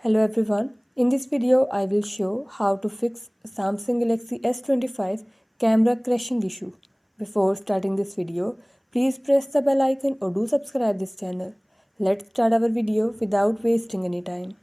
Hello everyone. In this video, I will show how to fix Samsung Galaxy S25 camera crashing issue. Before starting this video, please press the bell icon or do subscribe this channel. Let's start our video without wasting any time.